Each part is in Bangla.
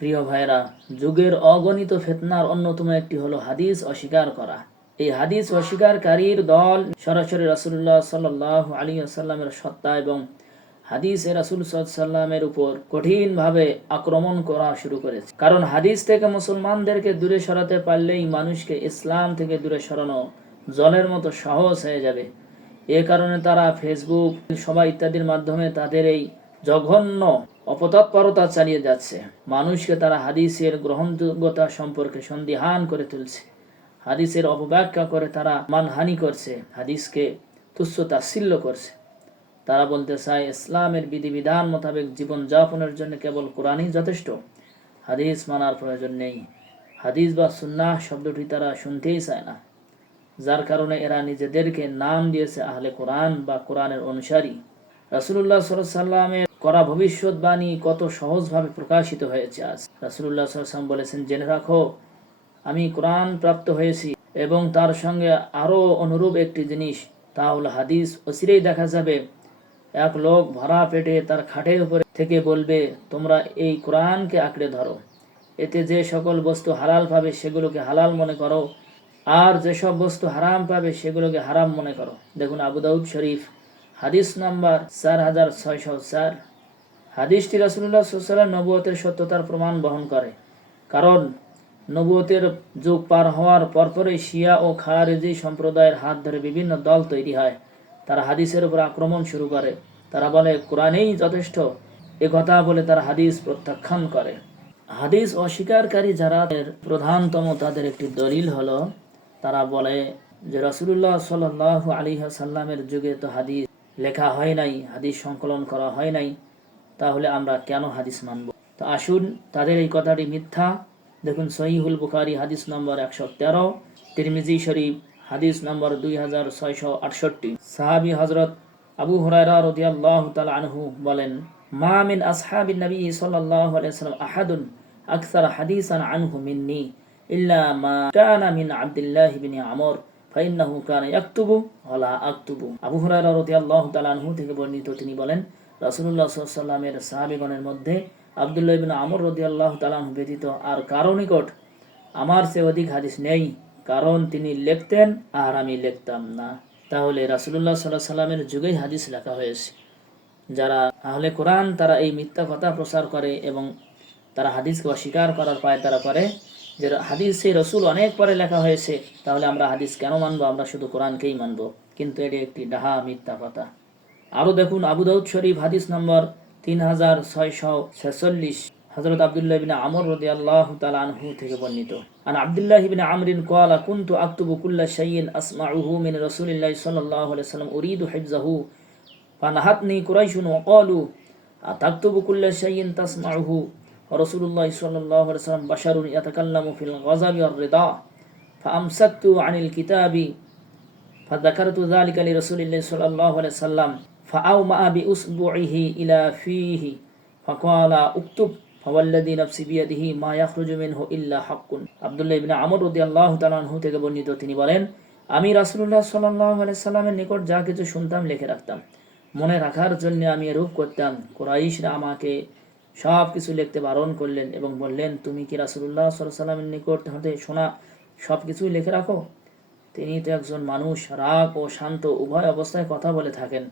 প্রিয় ভাইরা, যুগের অগণিত ফিতনার অন্যতম একটি হলো হাদিস অস্বীকার করা। এই হাদিস অস্বীকারীর দল সরাসরি রাসূলুল্লাহ সাল্লাল্লাহু আলাইহি ওয়াসাল্লামের সত্তা এবং হাদিসে রাসূল সাল্লাল্লাহু আলাইহি ওয়াসাল্লামের উপর কঠিনভাবে আক্রমণ করা শুরু করেছে। কারণ হাদিস থেকে মুসলমানদেরকে দূরে সরাতে পারলেই মানুষকে ইসলাম থেকে দূরে সরানো জলের মতো সহজ হয়ে যাবে। এ কারণে তারা ফেসবুক, সভা ইত্যাদির মাধ্যমে তাদের এই জঘন্য অপতৎপরতা চালিয়ে যাচ্ছে। মানুষকে তারা হাদিসের গ্রহণযোগ্যতা সম্পর্কে সন্দিহান করে তুলছে। হাদিসের অপব্যাখ্যা করে তারা মানহানি করছে, হাদিসকে তুচ্ছ তাচ্ছিল্য করছে। তারা বলতে চায় ইসলামের বিধিবিধান মোতাবেক জীবন যাপনের জন্য কেবল কোরআনই যথেষ্ট, হাদিস মানার প্রয়োজন নেই। হাদিস বা সুন্নাহ শব্দটি তারা শুনতেই চায় না, যার কারণে এরা নিজেদেরকে নাম দিয়েছে আহলে কোরআন বা কোরআনের অনুসারী। রাসূলুল্লাহ সাল্লাল্লাহু আলাইহি ওয়াসাল্লামের করা ভবিষ্যৎবাণী কত সহজভাবে প্রকাশিত হয়েছে আজ। রাসূলুল্লাহ সাল্লাল্লাহু আলাইহি ওয়াসাল্লাম বলেছেন, জেনে রাখো আমি কোরআন প্রাপ্ত হয়েছি এবং তার সঙ্গে আরও অনুরূপ একটি জিনিস, তা হলো হাদিস। অচিরেই দেখা যাবে এক লোক ভরা পেটে তার খাটের উপরে থেকে বলবে, তোমরা এই কোরআনকে আঁকড়ে ধরো, এতে যে সকল বস্তু হালাল পাবে সেগুলোকে হালাল মনে করো, আর যেসব বস্তু হারাম পাবে সেগুলোকে হারাম মনে করো। দেখুন আবু দাউদ শরীফ, হাদিস নাম্বার 4604। হাদিসটি রাসূলুল্লাহ সাল্লাল্লাহু আলাইহি ওয়াসাল্লাম নবুয়তের সত্যতার প্রমাণ বহন করে। কারণ নবুয়তের যুগ পার হওয়ার পরপরই শিয়া ও খারেজি সম্প্রদায়ের হাত ধরে বিভিন্ন দল তৈরি হয়। তারা হাদিসের উপর আক্রমণ শুরু করে। তারা বলে কোরআনেই যথেষ্ট, এ কথা বলে তারা হাদিস প্রত্যাখ্যান করে। হাদিস অস্বীকারী যারা, প্রধানতম তাদের একটি দলিল হলো, তারা বলে যে রাসূলুল্লাহ সাল্লাল্লাহু আলাইহি ওয়াসাল্লামের যুগে তো হাদিস লেখা হয় নাই, হাদিস সংকলন করা হয় নাই, তাহলে আমরা কেন হাদিস মানব? তো আসুন তাদের এই কথাটি মিথ্যা। দেখুন সহিহুল বুখারী হাদিস নম্বর 113, তিরমিজি শরীফ হাদিস নম্বর 2668। সাহাবী হযরত আবু হুরায়রা রাদিয়াল্লাহু তাআলা আনহু বলেন, মা মিন আসহাবিন নবী সাল্লাল্লাহু আলাইহি ওয়াসাল্লাম আহাদুন আকসার হাদিসান আনহু মিন্নি ইল্লা মা কানা মিন আব্দুল্লাহ ইবনে আমর ফাইন্নাহু কানা ইয়াকতুবু ওয়ালা আকতুবু। আবু হুরায়রা রাদিয়াল্লাহু তাআলা আনহু থেকে বর্ণিত, তিনি বলেন রাসূলুল্লাহ সাল্লাল্লাহু আলাইহি ওয়াসাল্লামের সাহাবীগণের মধ্যে আব্দুল্লাহ ইবনে আমর রাদিয়াল্লাহু তাআলা আনহু ব্যতীত আর কারো নিকট আমার চেয়ে অধিক হাদিস নেই, কারণ তিনি লিখতেন আর আমি লিখতাম না। তাহলে রাসূলুল্লাহ সাল্লাল্লাহু আলাইহি ওয়াসাল্লামের যুগেই হাদিস লেখা হয়েছে। যারা আহলে কোরআন তারা এই মিথ্যা কথা প্রচার করে এবং তারা হাদিসকে অস্বীকার করার পায় তারা করে যে হাদিসে রাসূল অনেক পরে লেখা হয়েছে, তাহলে আমরা হাদিস কেন মানবো, আমরা শুধু কোরআনকেই মানবো। কিন্তু এটি একটি ডাহা মিথ্যা কথা। আরো দেখুন আবু দাউদ শরীফ হাদিস নম্বর 3646, হযরত আব্দুল্লাহ ইবনে আমর রাদিয়াল্লাহু তাআলা আনহু থেকে বর্ণিত, আন আব্দুল্লাহ ইবনে আমরিন ক্বালা কুনতু আকতুবু কুল্লা শাইইন আসমাউহু মিন রাসূলিল্লাহি সাল্লাল্লাহু আলাইহি ওয়াসাল্লাম উরিদু হিফযাহু ফানাহাতনি কুরাইশুন ওয়া ক্বালু আতাকতুবু কুল্লা শাইইন তাসমাউহু রাসূলুল্লাহ সাল্লাল্লাহু আলাইহি ওয়াসাল্লাম বাশারুন ইয়াতাকাল্লামু ফিল গাযাবি ওয়ার রিদা ফাআমসাকতু আনিল কিতাবি ফাযাকারতু যালিকা লিরাসূলিল্লাহি সাল্লাল্লাহু আলাইহি ওয়াসাল্লাম ফাআওমা বিউসবুইহি ইলা ফীহি ফাকালা উকতুব ফাওয়াল্লাযী নাফসি বিয়াদিহি মা ইয়াখরুজু মিনহু ইল্লা হাক্কুন। আব্দুল্লাহ ইবনে আমর রাদিয়াল্লাহু তাআলা আনহু থেকে বর্ণিত, তিনি বলেন আমি রাসূলুল্লাহ সাল্লাল্লাহু আলাইহি সাল্লামের নিকট যা কিছু শুনতাম লিখে রাখতাম, মনে রাখার জন্য আমি এরূপ করতাম। কুরাইশরা আমাকে সব কিছু লিখতে বারণ করলেন এবং বললেন, তুমি কি রাসূলুল্লাহ সাল্লাল্লাহু আলাইহি সাল্লামের নিকট হতে শোনা সব কিছুই লিখে রাখো? তিনি তো একজন মানুষ, রাগ ও শান্ত উভয় অবস্থায় কথা বলে থাকেন,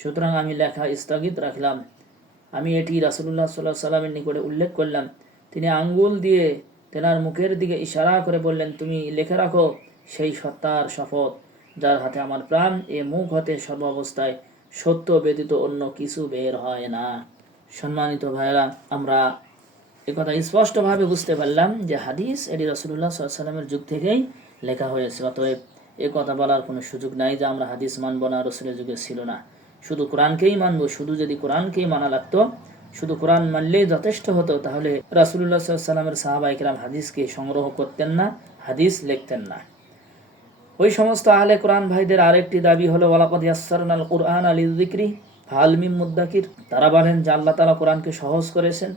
সুতরাং আমি লেখা স্থগিত রাখলাম। আমি এটি রাসূলুল্লাহ সাল্লাল্লাহু আলাইহি সাল্লামের নিকটে উল্লেখ করলাম। তিনি আঙ্গুল দিয়ে তেনার মুখের দিকে ইশারা করে বললেন, তুমি লিখে রাখো, সেই সত্তার শপথ যার হাতে আমার প্রাণ, এ মুখ হতে সর্বাবস্থায় সত্য ব্যতীত অন্য কিছু বের হয় না। সম্মানিত ভাইরা, আমরা একথা স্পষ্টভাবে বুঝতে পারলাম যে হাদিস এটি রাসূলুল্লাহ সাল্লাল্লাহু আলাইহি সাল্লামের যুগ থেকেই লেখা হয়েছে। অতএব এ কথা বলার কোনো সুযোগ নাই যে আমরা হাদিস মানব না, রাসূলের যুগে ছিল না, শুধু কোরআনকেই মানবো। শুধু যদি কোরআনকেই মানা লাগতো, শুধু কোরআন মানলেই যথেষ্ট হতো, তাহলে রাসূলুল্লাহ সাল্লাল্লাহু আলাইহি সাল্লামের সাহাবায়ে কেরাম হাদিসকে সংগ্রহ করতেন না, হাদিস লিখতেন না। ওই সমস্ত আহলে কোরআন ভাইদের আরেকটি দাবি হলো ওয়ালাকাদ ইয়াসসারনাল কুরআনা লিযিকরি ফাহাল মিন মুদ্দাকির। তারা বলেন যে আল্লাহ তাআলা কোরআনকে সহজ করেছেন,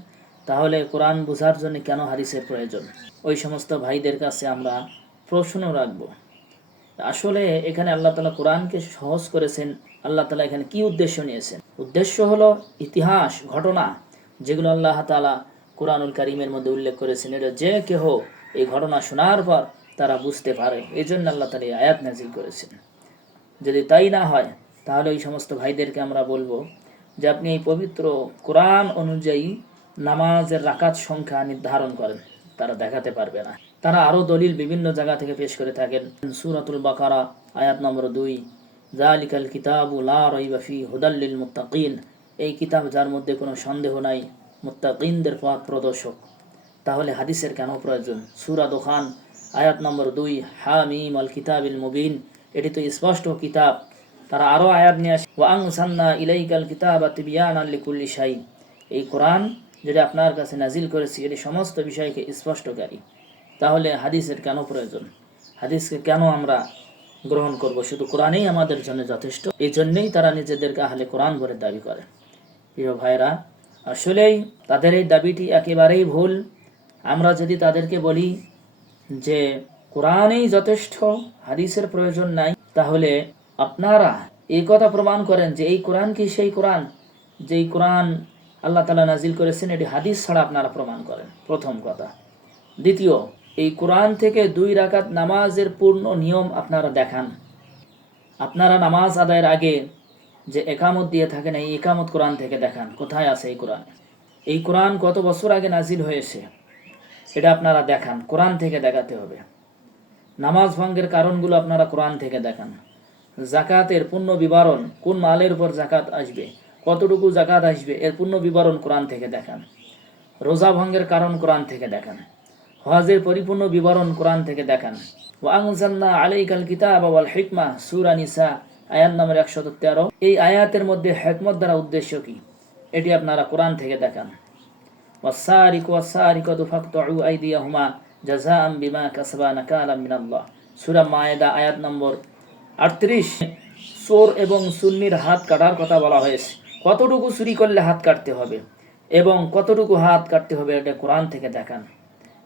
তাহলে কোরআন বোঝার জন্য কেন হাদিসের প্রয়োজন? ওই সমস্ত ভাইদের কাছে আমরা প্রশ্ন রাখব, আসলে এখানে আল্লাহ তাআলা কোরআনকে সহজ করেছেন, আল্লাহ তাআলা এখানে কি উদ্দেশ্য নিয়েছেন? উদ্দেশ্য হলো ইতিহাস, ঘটনা, যেগুলো আল্লাহ তাআলা কুরআনুল কারীমের মধ্যে উল্লেখ করেছেন। এটা যে কেহ এই ঘটনা শোনার পর তারা বুঝতে পারে, এই জন্য আল্লাহ তাআলা এই আয়াত নাযিল করেছেন। যদি তাই না হয় তাহলে এই সমস্ত ভাইদেরকে আমরা বলবো যে আপনি এই পবিত্র কোরআন অনুযায়ী নামাজের রাকাত সংখ্যা নির্ধারণ করেন, তারা দেখাতে পারবে না। তারা আরও দলিল বিভিন্ন জায়গা থেকে পেশ করে থাকেন। সূরাতুল বাকারা আয়াত নম্বর 2, যালিকাল কিতাবু লা রাইবা ফিহি হুদাল লিল মুত্তাকিন, এই কিতাব যার মধ্যে কোনো সন্দেহ নাই, মুত্তাকিনদের পথ প্রদর্শক। তাহলে হাদিসের কেন প্রয়োজন? সূরা দুখান আয়াত নম্বর 2, হামিম আল কিতাবিল মুবিন, এটি তো স্পষ্ট কিতাব। তারা আরও আয়াত নিয়ে আসে, ওয়া আনজালনা ইলাইকাল কিতাবা তিবয়ানান লিকুল্লি শাই, এই কোরআন যেটা আপনার কাছে নাজিল করেছি এটি সমস্ত বিষয়কে স্পষ্টকারী। তাহলে হাদিসের কেন প্রয়োজন? হাদিসকে কেন আমরা গ্রহণ করব? শুধু কোরআনই আমাদের জন্য যথেষ্ট। এই জন্যই তারা নিজেদেরকে আহলে কোরআন বলে দাবি করে। প্রিয় ভাইরা, আসলেই তাদের এই দাবিটি একেবারেই ভুল। আমরা যদি তাদেরকে বলি যে কোরআনই যথেষ্ট, হাদিসের প্রয়োজন নাই, তাহলে আপনারা এই কথা প্রমাণ করেন যে এই কোরআন কি সেই কোরআন যেই কোরআন আল্লাহ তাআলা নাজিল করেছেন, এটি হাদিস ছাড়া আপনারা প্রমাণ করেন, প্রথম কথা। দ্বিতীয়, এই কোরআন থেকে 2 রাকাত নামাজের পূর্ণ নিয়ম আপনারা দেখান। আপনারা নামাজ আদায়ের আগে যে একামত দিয়ে থাকেন, এই একামত কোরআন থেকে দেখান। কোথায় আছে এই কোরআন? এই কোরআন কত বছর আগে নাজিল হয়েছে এটা আপনারা দেখান, কোরআন থেকে দেখাতে হবে। নামাজ ভঙ্গের কারণগুলো আপনারা কোরআন থেকে দেখান। জাকাতের পূর্ণ বিবরণ, কোন মালের উপর জাকাত আসবে, কতটুকু জাকাত আসবে, এর পূর্ণ বিবরণ কোরআন থেকে দেখান। রোজা ভঙ্গের কারণ কোরআন থেকে দেখান। হজের পরিপূর্ণ বিবরণ কোরআন থেকে দেখান। ওয়া আনজালনা আলাইকাল কিতাবা ওয়াল হিকমা, সূরা নিসা আয়াত নম্বর 113, এই আয়াতের মধ্যে হিকমত দ্বারা উদ্দেশ্য কি এটি আপনারা কোরআন থেকে দেখান। ওয়াসারিকু ওয়াসারিকাতু ফাকতুউ আইদিয়াহুমা জাযাআম বিমা কাসাবা নাকালাম মিনাল্লাহ, সূরা মায়েদা আয়াত নম্বর 38, চোর এবং সুন্নির হাত কাটার কথা বলা হয়েছে। কতটুকু চুরি করলে হাত কাটতে হবে এবং কতটুকু হাত কাটতে হবে এটা কোরআন থেকে দেখান।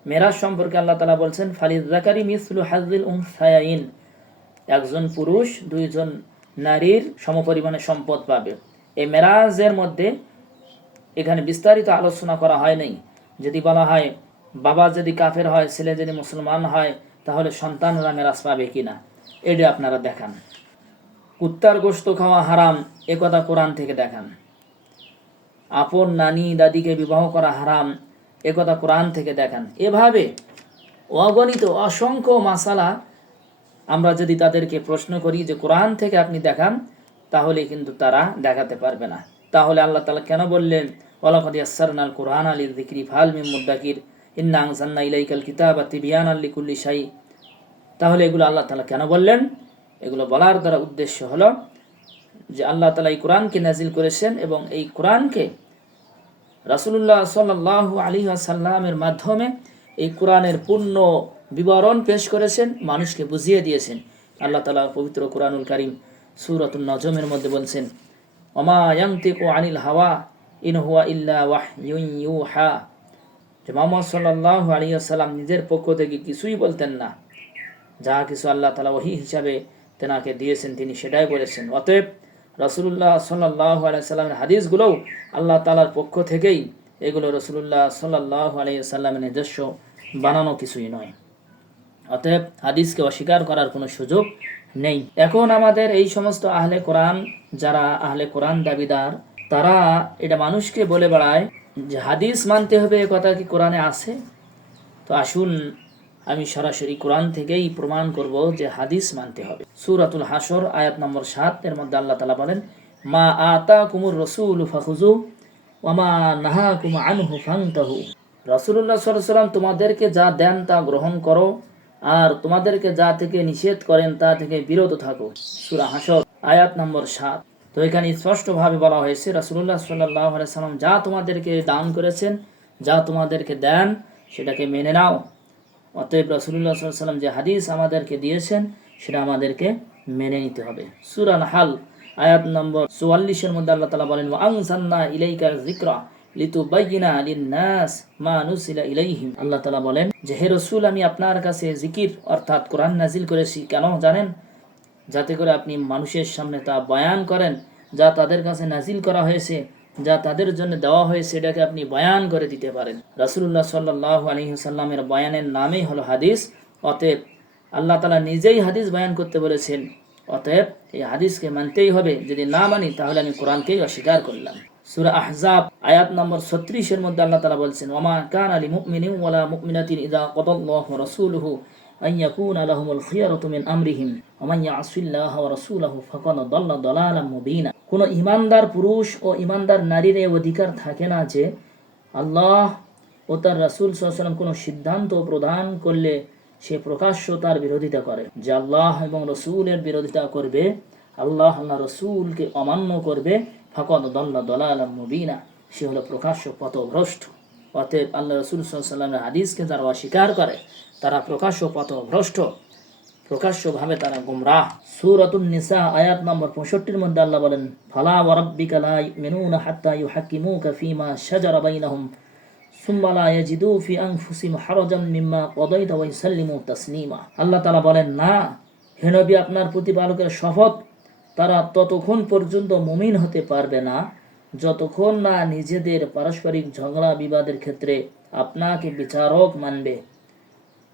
মেরাজ সম্পর্কে আল্লাহ তাআলা বলছেন, ফালিযাকারি মিসলু হাযিল উনসায়াইন, একজন পুরুষ 2 নারীর সমপরিমাণে সম্পদ পাবে। এই মেরাজের মধ্যে এখানে বিস্তারিত আলোচনা করা হয় নাই। যদি বলা হয় বাবা যদি কাফের হয়, ছেলে যদি মুসলমান হয়, তাহলে সন্তানরা মেরাজ পাবে কিনা এটা আপনারা দেখান। কুত্তার গোশত খাওয়া হারাম, এ কথা কোরআন থেকে দেখান। আপন নানি দাদিকে বিবাহ করা হারাম, এ কথা কোরআন থেকে দেখান। এভাবে অগণিত অসংখ্য মাসালা আমরা যদি তাদেরকে প্রশ্ন করি যে কোরআন থেকে আপনি দেখান, তাহলে কিন্তু তারা দেখাতে পারবে না। তাহলে আল্লাহ তাআলা কেন বললেন ওয়ালাকাদ ইয়াসসারনাল কুরআনা লিযিকরি ফাহাল মিন মুদ্দাকির ইন্না আনজালনা ইলাইকাল কিতাবা তিবয়ানান লিকুল্লি শাই? তাহলে এগুলো আল্লাহ তাআলা কেন বললেন? এগুলো বলার দ্বারা উদ্দেশ্য হলো যে আল্লাহ তাআলা এই কোরআনকে নাজিল করেছেন এবং এই কোরআনকে রাসূলুল্লাহ সাল্লাল্লাহু আলাইহি ওয়াসাল্লামের মাধ্যমে এই কোরআনের পূর্ণ বিবরণ পেশ করেছেন, মানুষকে বুঝিয়ে দিয়েছেন। আল্লাহ তাআলা পবিত্র কোরআনুল কারীম সূরাতুন নজমের মধ্যে বলছেন, ওমা ইয়ানতিকু আনিল হাওয়া ইন হুয়া ইল্লা ওয়াহয়ুন ইউহা, যে মুহাম্মদ সাল্লাল্লাহু আলাইহি ওয়াসাল্লাম নিজের পক্ষ থেকে কিছুই বলতেন না, যা কিছু আল্লাহ তাআলা ওহী হিসাবে তেনাকে দিয়েছেন তিনি সেটাই বলেছেন। অতএব রাসূলুল্লাহ সাল্লাল্লাহু আলাইহি ওয়াসাল্লামের হাদিসগুলোও আল্লাহ তাআলার পক্ষ থেকেই, এগুলো রাসূলুল্লাহ সাল্লাল্লাহু আলাইহি ওয়াসাল্লামের নিজস্ব বানানো কিছুই নয়। অতএব হাদিসকে অস্বীকার করার কোনো সুযোগ নেই। এখন আমাদের এই সমস্ত আহলে কোরআন, যারা আহলে কোরআন দাবিদার, তারা এটা মানুষকে বলে বেড়ায় যে হাদিস মানতে হবে, এ কথা কি কোরআনে আছে? তো আসুন আমি সরাসরি কোরআন থেকেই প্রমাণ করব যে হাদিস মানতে হবে। সূরাতুল হাসর আয়াত নম্বর 7 এর মধ্যে আল্লাহ তাআলা বলেন, মা আতাকুমুর রাসূলু ফাখুযু ওয়া মা নাহাকুম আনহু ফান্তাহু, রাসূলুল্লাহ সাল্লাল্লাহু আলাইহি ওয়াসাল্লাম তোমাদেরকে যা দেন তা গ্রহণ করো, আর তোমাদেরকে যা থেকে নিষেধ করেন তা থেকে বিরত থাকো। সূরা হাসর আয়াত নম্বর 7। তো এখানে স্পষ্টভাবে বলা হয়েছে রাসূলুল্লাহ সাল্লাল্লাহু আলাইহি ওয়াসাল্লাম যা তোমাদেরকে দান করেছেন, যা তোমাদেরকে দেন, সেটাকে মেনে নাও। অতএব রাসূলুল্লাহ সাল্লাল্লাহু আলাইহি ওয়াসাল্লাম যে হাদিস আমাদেরকে দিয়েছেন সেটা আমাদেরকে মেনে নিতে হবে। সূরা নাহল আয়াত নম্বর 44 এর মধ্যে আল্লাহ তাআলা বলেন, ওয়া আনজালনা ইলাইকা যিকরা লিতুবাইয়িনা লিন-নাস মা নুসিলা ইলাইহিম, আল্লাহ তাআলা বলেন যে হে রাসূল, আমি আপনার কাছে জিকির অর্থাৎ কোরআন নাজিল করেছি, কেন জানেন? যাতে করে আপনি মানুষের সামনে তা বয়ান করেন যা তাদের কাছে নাজিল করা হয়েছে, যা তাদের জন্য দেওয়া হয়েছে সেটাকে আপনি বয়ান করে দিতে পারেন। রাসূলুল্লাহ সাল্লাল্লাহু আলাইহি ওয়াসাল্লামের বয়ানের নামই হলো হাদিস। অতএব আল্লাহ তাআলা নিজেই হাদিস বয়ান করতে বলেছেন, অতএব এই হাদিসকে মানতেই হবে। যদি না মানি তাহলে আমি কোরআনকেই অস্বীকার করলাম। সূরা আহজাব আয়াত নম্বর 36 এর মধ্যে আল্লাহ তাআলা বলছেন, ওয়া মা কানা লিমুমিনিন ওয়ালা মুমিনাতিন ইযা কাদাল্লাহু ওয়া রাসূলুহু আন ইয়াকুনা লাহুমুল খিয়ারাতু মিন আমরিহিম ওয়া মান ইয়াসিল্লাহা ওয়া রাসূলাহু ফাকাদ দাল্লা দালালাম মুবিনা। কোন ঈমানদার পুরুষ ও ঈমানদার নারীর এই অধিকার থাকে না যে আল্লাহ ও তার রাসূল সাল্লাল্লাহু আলাইহি ওয়াসাল্লাম কোন সিদ্ধান্ত প্রদান করলে সে প্রকাশ্য তার বিরোধিতা করে। যে আল্লাহ এবং রাসূলের বিরোধিতা করবে, আল্লাহ রাসূলকে অমান্য করবে, ফাকাদ দাল্লা দালালাম মুবিনা, সে হলো প্রকাশ্য পথভ্রষ্ট। অতএব আল্লাহ রাসূল সাল্লাল্লাহু আলাইহি ওয়াসাল্লামের হাদিসকে যারা অস্বীকার করে তারা প্রকাশ্য পথভ্রষ্ট, প্রকাশ্যভাবে তারা গুমরাহ। সূরাতুন নিসা আয়াত নম্বর 65 এর মধ্যে আল্লাহ বলেন, ফালা ওয়া রাব্বিকা লা ইউমিনুনা হাত্তা ইউহাক্কিমুকা ফীমা শাজারা বাইনাহুম সুম্মা লা ইয়াজিদু ফি আনফুসিহিম হারাজাম মিম্মা কাদাইতা ওয়া ইউসাল্লিমু তাসলিমা। আল্লাহ তাআলা বলেন, না হে নবী, আপনার প্রতিপালকের শপথ, তারা ততক্ষণ পর্যন্ত মুমিন হতে পারবে না যতক্ষণ না নিজেদের পারস্পরিক ঝগড়া বিবাদের ক্ষেত্রে আপনাকে বিচারক মানবে।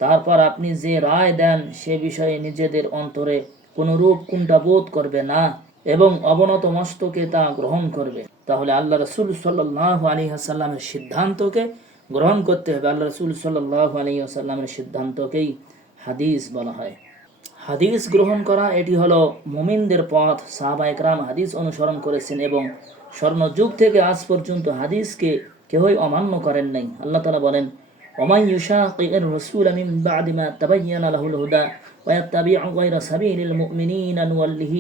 তারপর আপনি যে রায় দেন সে বিষয়ে নিজেদের অন্তরে কোনরূপ কুণ্ঠাবোধ করবে না এবং অবনত মস্তকে তা গ্রহণ করবে। তাহলে আল্লাহ রাসূল সাল্লাল্লাহু আলাইহি ওয়াসাল্লামের সিদ্ধান্তকে গ্রহণ করতে হবে। আল্লাহ রাসূল সাল্লাল্লাহু আলাইহি ওয়াসাল্লামের সিদ্ধান্তকেই হাদিস বলা হয়। হাদিস গ্রহণ করা এটি হলো মুমিনদের পথ। সাহাবায়ে কেরাম হাদিস অনুসরণ করেছেন এবং স্বর্ণযুগ থেকে আজ পর্যন্ত হাদিসকে কেউই অমান্য করেন নাই। আল্লাহ তাআলা বলেন, ومن يشاقق الرسول من بعد ما تبين له الهدى ويتبع غير سبيل المؤمنين نوله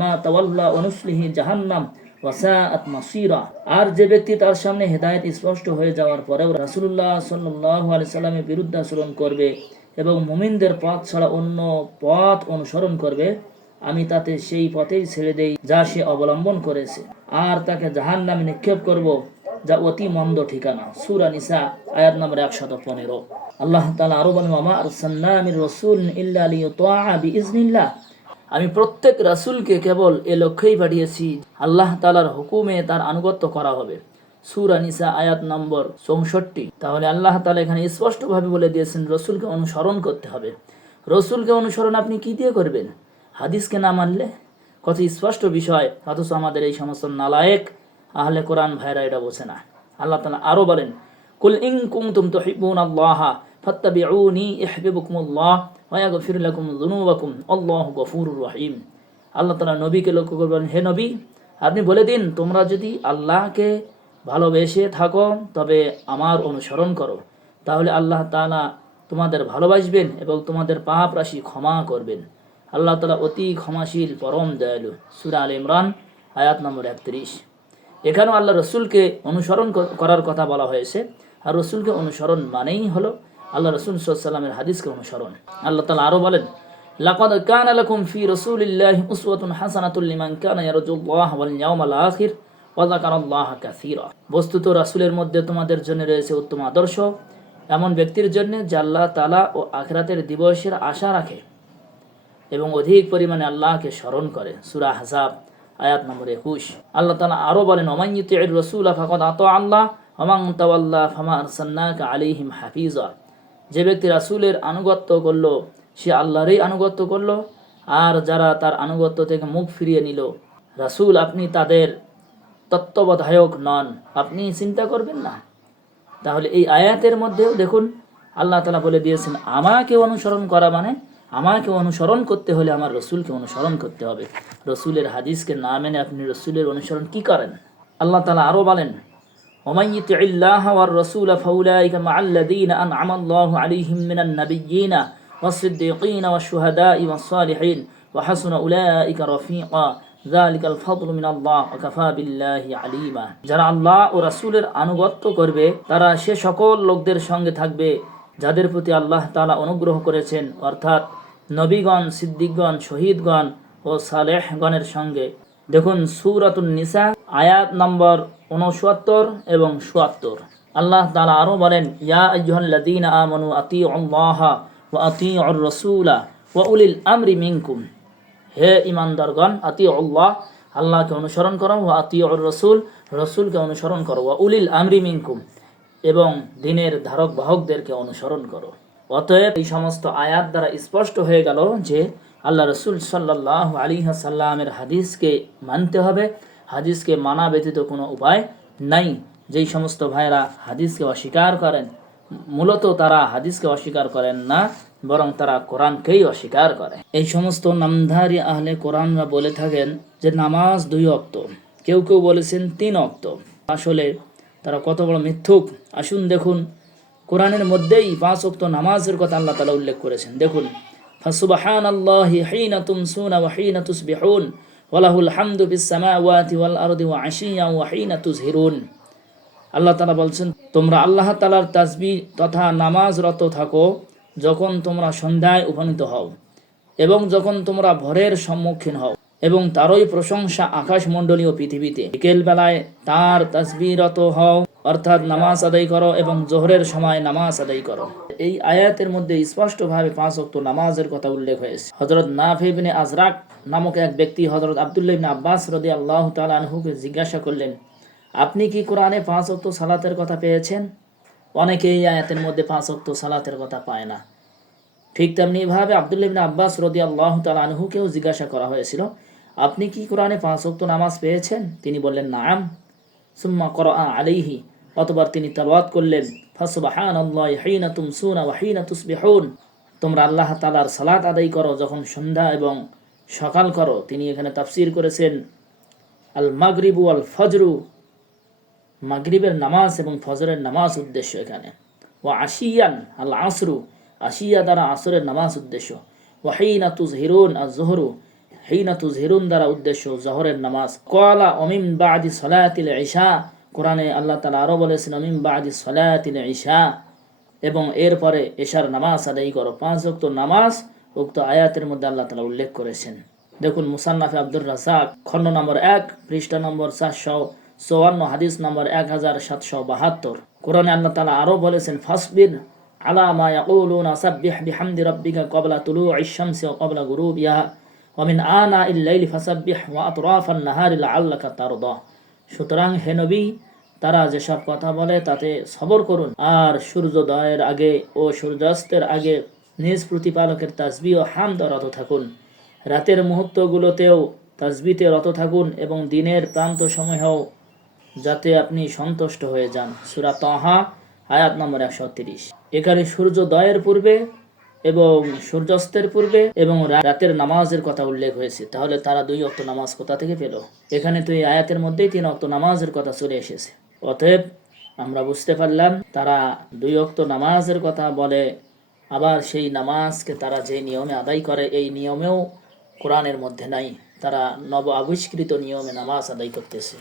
ما تولى ونصله جهنم وساءت مصيرا। আর যে ব্যক্তি তার সামনে হেদায়েত স্পষ্ট হয়ে যাওয়ার পরেও রাসূলুল্লাহ সাল্লাল্লাহু আলাইহি সাল্লামের বিরুদ্ধে আচরণ করবে এবং মুমিনদের পথ ছাড়া অন্য পথ অনুসরণ করবে, আমি তাতে সেই পথেই ছেড়ে দেই যা সে অবলম্বন করেছে, আর তাকে জাহান্নামে নিক্ষেপ করব, যা অতি মন্দ ঠিকানা। সূরা নিসা আয়াত নম্বর 115। আল্লাহ তাআলা আরো বলেন, ওয়া মা আরসালনা মির রাসূলিন ইল্লা লিইউতাআ বিইজনিল্লাহ। আমি প্রত্যেক রাসূলকে কেবল এ লক্ষ্যেই পাঠিয়েছি আল্লাহ তাআলার হুকুমে তার আনুগত্য করা হবে। সূরা নিসা আয়াত নম্বর 64। তাহলে আল্লাহ তাআলা এখানে স্পষ্টভাবে বলে দিয়েছেন রাসূলকে অনুসরণ করতে হবে। রাসূলকে অনুসরণ আপনি কি দিয়ে করবেন? হাদিসকে না মানলে? কত স্পষ্ট বিষয়, অথচ আমাদের এই সমস্ত নালায়েক আহলে কোরআন ভাইরা এটা বোঝে না। আল্লাহ তাআলা আরো বলেন, কুল ইন কুনতুম তুহিব্বুনাল্লাহা ফাত্তাবিউনি ইউহিব্বুকুমুল্লাহ ওয়া ইয়াগফির লাকুম যুনুবাকুম আল্লাহু গফুরুর রহিম। আল্লাহ তাআলা নবীকে লক্ষ্য করে বলেন, হে নবী, আপনি বলে দিন, তোমরা যদি আল্লাহকে ভালোবেসে থাকো তবে আমার অনুসরণ করো, তাহলে আল্লাহ তাআলা তোমাদের ভালোবাসবেন এবং তোমাদের পাপ রাশি ক্ষমা করবেন। আল্লাহ তাআলা অতি ক্ষমাশীল, পরম দয়ালু। সূরা আলে ইমরান আয়াত নম্বর 31। এখানেও আল্লাহ রসুলকে অনুসরণ করার কথা বলা হয়েছে। আর রসুলকে অনুসরণ মানেই হলো আল্লাহ রসুল সাল্লাল্লাহু আলাইহি ওয়াসাল্লামের হাদিসকে অনুসরণ। আল্লাহ তাআলা আরো বলেন, লাকাদ কানা লাকুম ফি রাসূলিল্লাহি উসওয়াতুন হাসানাতুল লিমান কানা ইয়ারজুল্লাহ ওয়াল ইয়াউমাল আখির ওয়া যাকারাল্লাহা কাসীরা। বস্তুত রাসূলের মধ্যে তোমাদের জন্য রয়েছে উত্তম আদর্শ এমন ব্যক্তির জন্য যে আল্লাহ তাআলা ও আখিরাতের দিবসের আশা রাখে এবং অধিক পরিমাণে আল্লাহকে স্মরণ করে। সূরা আহজাব আয়াত নম্বর 21। আল্লাহ তাআলা আরো বলেন, ওমান ইউতিউর রাসূলা ফাকাদ আতা আল্লাহ ওয়া মান তাওয়াল্লা ফামা আরসালনাকা আলাইহিম হাফিজা। যে ব্যক্তি রাসূলের আনুগত্য করলো সে আল্লাহরই আনুগত্য করলো, আর যারা তার আনুগত্য থেকে মুখ ফিরিয়ে নিল, রাসূল আপনি তাদের তত্ত্বাবধায়ক নন, আপনি চিন্তা করবেন না। তাহলে এই আয়াতের মধ্যেও দেখুন আল্লাহ তাআলা বলে দিয়েছেন, আমাকে অনুসরণ করা মানে আমাকে অনুসরণ করতে হলে আমার রসুলকে অনুসরণ করতে হবে। রসুলের হাদিসকে না মেনে আপনি রসুলের অনুসরণ কি করেন? আল্লাহ তাআলা আরো বলেন, ওমান ইউতিউল্লাহা ওয়ার রাসূলা ফাউলাইকা মাআল্লাযীনা আন'আমা আল্লাহু আলাইহিম মিনান নাবিয়্যিনা ওয়াস-সিদ্দীকিনা ওয়াশ-শুহাদা'i ওয়াস-সালিহিন ওয়া হাসুনা উলাইকা রাফীকা যালিকাল ফাদলু মিনাল্লাহ ওয়া কাফা বিল্লাহি আলীমা। যারা আল্লাহ ও রাসূলের আনুগত্য করবে তারা সে সকল লোকদের সঙ্গে থাকবে যাদের প্রতি আল্লাহ তাআলা অনুগ্রহ করেছেন, অর্থাৎ নবীগণ, সিদ্দিকগণ, শহীদগণ ও সালেহগণের সঙ্গে। দেখুন সূরাতুন নিসা আয়াত নম্বর 69 এবং 77। আল্লাহ তাআলা আরো বলেন, ইয়া আইয়ুহাল্লাযীনা আমানু আতিউল্লাহা ওয়া আতিউর রাসূলা ওয়া উলিল আমরি মিনকুম। হে ঈমানদারগণ, আতিউল্লাহ আল্লাহকে অনুসরণ করো, ওয়া আতিউর রাসূল রসুলকে অনুসরণ করো, ওয়া উলিল আমরি মিনকুম, এবং দিনের ধারক বাহকদেরকে অনুসরণ করো। অতএব এই সমস্ত আয়াত দ্বারা স্পষ্ট হয়ে গেল যে আল্লাহ রসুল সাল্লাল্লাহু আলাইহি ওয়াসাল্লামের হাদিসকে মানতে হবে, হাদিসকে মানা ব্যতীত কোনো উপায় নাই। যেই সমস্ত ভাইরা হাদিসকে অস্বীকার করেন, মূলত তারা হাদিসকে অস্বীকার করেন না, বরং তারা কোরআনকেই অস্বীকার করে। এই সমস্ত নামধারী আহলে কোরআনরা বলে থাকেন যে নামাজ 2 ওয়াক্ত, কেউ কেউ বলেছেন 3 ওয়াক্ত। আসলে তারা কত বড় মিথ্যুক। আসুন দেখুন, কোরআনের মধ্যেই 5 ওয়াক্ত নামাজের কথা আল্লাহ তাআলা উল্লেখ করেছেন। দেখুন, ফাসুবহানাল্লাহি হিনা তুমসুনা ওয়া হিনা তুসবিহুন ওয়া লাহুল হামদু ফিস সামাওয়াতি ওয়াল আরদি ওয়া আশিয়ান ওয়া হিনা তুজহিরুন। আল্লাহ তাআলা বলছেন, তোমরা আল্লাহ তাআলার তাসবিহ তথা নামাজরত থাকো যখন তোমরা সন্ধ্যায় উপনীত হও এবং যখন তোমরা ভোরের সম্মুখীন হও, এবং তারই প্রশংসা আকাশমণ্ডলী ও পৃথিবীতে। বিকেল বেলায় তার তাসবিহরত হও, অর্থাৎ নামাজ আদায় করো, এবং জোহরের সময় নামাজ আদায় করো। এই আয়াতের মধ্যে স্পষ্টভাবে 5 ওয়াক্ত নামাজের কথা উল্লেখ হয়েছে। হযরত নাফি ইবনে আজরাক নামক এক ব্যক্তি হযরত আব্দুল্লাহ ইবনে আব্বাস রাদিয়াল্লাহু তাআলা আনহুকে জিজ্ঞাসা করলেন, আপনি কি কোরআনে 5 ওয়াক্ত সালাতের কথা পেয়েছেন? অনেকে এই আয়াতের মধ্যে 5 ওয়াক্ত সালাতের কথা পায় না। ঠিক তেমনি ভাবে আব্দুল্লাহ ইবনে আব্বাস রাদিয়াল্লাহু তাআলা আনহুকেও জিজ্ঞাসা করা হয়েছিল, আপনি কি কোরআনে 5 ওয়াক্ত নামাজ পেয়েছেন? তিনি বললেন, নাম। সুম্মা করা আলাইহি, অতঃপর তিনি তেলাওয়াত করলেন, ফাসুবহানাল্লাহি হিনা তুমসুনা ওয়া হিনা তুসবিহুন, তোমরা আল্লাহ তাআলার সালাত আদায় করো যখন সন্ধ্যা এবং সকাল করো। তিনি এখানে তাফসীর করেছেন আল মাগরিবু ওয়াল ফজরু, মাগরিবের নামাজ এবং ফজরের নামাজ উদ্দেশ্য এখানে। ওয়া আশিয়ান আল আসরু, আশিয়া দ্বারা আসরের নামাজ উদ্দেশ্য। ওয়া হিনা তুজহিরুন আয-যুহরু, হিনা তুজহিরুন দ্বারা উদ্দেশ্য জোহরের নামাজ। ক্বালা ওমিন বাদি সালাতিল ইশা, কোরআনে আল্লাহ তাআলা আরো বলেছেন ওমিন বাদি সালাতিল ইশা, এবং এরপরে এশার নামাজ আদায় করো। 5 ওয়াক্ত নামাজ উক্ত আয়াতের মধ্যে আল্লাহ তাআলা উল্লেখ করেছেন। দেখুন, মুসান্নাফে আব্দুর রাজ্জাক খণ্ড নম্বর 1 পৃষ্ঠা নম্বর 454, হাদিস নম্বর 1772। কোরআনে আল্লাহ তাআলা আরো বলেছেন, ফাসবির আলা মা ইয়াকুলুনা সাব্বিহ বিহামদি রাব্বিকা ক্বাবলা তুলুইশ শামসি ওয়া ক্বাবলা গুরুবিহা ওয়া মিন আনাইল লাইলি ফাসাব্বিহ ওয়া আতরাফান নাহারি লাআল্লাকা তারদা। সুতরাং হে নবী, তারা যেসব কথা বলে তাতে সবর করুন, আর সূর্যোদয়ের আগে ও সূর্যাস্তের আগে নিজ প্রতিপালকের তাসবিহ ও হামদ রত থাকুন। রাতের মুহূর্তগুলোতেও তাসবিতে রত থাকুন এবং দিনের প্রান্ত সমূহেও, যাতে আপনি সন্তুষ্ট হয়ে যান। সূরা তাহা আয়াত নম্বর 130। এখানে সূর্যোদয়ের পূর্বে এবং সূর্যাস্তের পূর্বে এবং রাতের নামাজের কথা উল্লেখ হয়েছে। তাহলে তারা 2 ওয়াক্ত নামাজ কোথা থেকে পেল? এখানে তো এই আয়াতের মধ্যেই 3 ওয়াক্ত নামাজের কথা চলে এসেছে। অতএব আমরা বুঝতে পারলাম তারা 2 ওয়াক্ত নামাজের কথা বলে, আবার সেই নামাজকে তারা যে নিয়মে আদায় করে এই নিয়মেও কোরআনের মধ্যে নাই। তারা নব আবিষ্কৃত নিয়মে নামাজ আদায় করতেছে।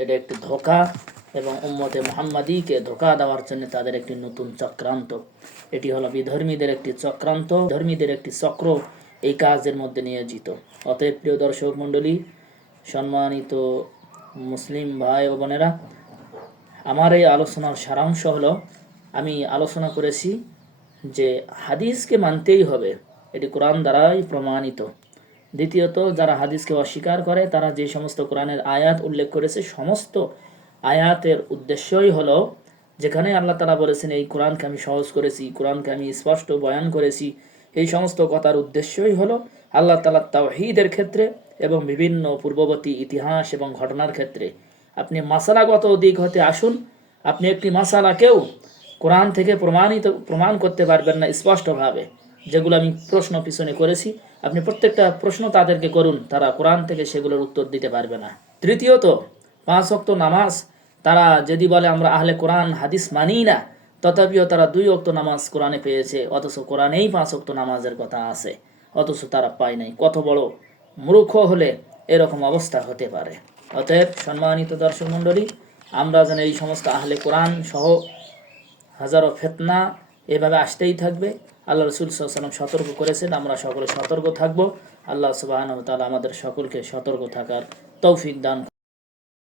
এটা একটি ধোঁকা এবং উম্মতে মুহাম্মাদীকে ধোঁকা দেওয়ার জন্য তাদের একটি নতুন চক্রান্ত। এটি হলো বিধর্মীদের একটি চক্রান্ত, ধর্মীদের একটি চক্র এই কাজের মধ্যে নিয়োজিত। অতএব প্রিয় দর্শক মণ্ডলী, সম্মানিত মুসলিম ভাই ও বোনেরা, আমার এই আলোচনার সারাংশ হলো, আমি আলোচনা করেছি যে হাদিসকে মানতেই হবে, এটি কোরআন দ্বারাই প্রমাণিত। দ্বিতীয়ত, যারা হাদিসকে অস্বীকার করে তারা যে সমস্ত কোরআনের আয়াত উল্লেখ করেছে সমস্ত আয়াতের উদ্দেশ্যই হলো, যেখানে আল্লাহ তাআলা বলেছেন এই কোরআনকে আমি সহজ করেছি, কোরআনকে আমি স্পষ্ট বয়ান করেছি, এই সমস্ত কথার উদ্দেশ্যই হলো আল্লাহ তাআলার তাওহীদের ক্ষেত্রে এবং বিভিন্ন পূর্ববর্তী ইতিহাস এবং ঘটনার ক্ষেত্রে। আপনি মাসালাগত দিক হতে আসুন, আপনি একটি মাসালাকেও কোরআন থেকে প্রমাণ করতে পারবেন না স্পষ্টভাবে। যেগুলো আমি প্রশ্ন পিছনে করেছি, আপনি প্রত্যেকটা প্রশ্ন তাদেরকে করুন, তারা কোরআন থেকে সেগুলোর উত্তর দিতে পারবে না। তৃতীয়ত, 5 ওয়াক্ত নামাজ তারা যদি বলে আমরা আহলে কোরআন হাদিস মানি না, তথাপিও তারা 2 ওয়াক্ত নামাজ কোরআনে পেয়েছে, অথচ কোরআনেই 5 ওয়াক্ত নামাজের কথা আছে, অথচ তারা পায় নাই। কত বড় মূর্খ হলে এরকম অবস্থা হতে পারে? অতএব সম্মানিত দর্শক মণ্ডলী, আমরা যেন এই সমস্ত আহলে কোরআন সহ হাজারো ফিতনা এভাবে আসতেই থাকবে। আল্লাহ রাসূল সাল্লাল্লাহু আলাইহি ওয়াসাল্লাম সতর্ক করেছেন, আমরা সকলে সতর্ক থাকব। আল্লাহ সুবহানাহু ওয়া তাআলা আমাদের সকলকে সতর্ক থাকার তৌফিক দান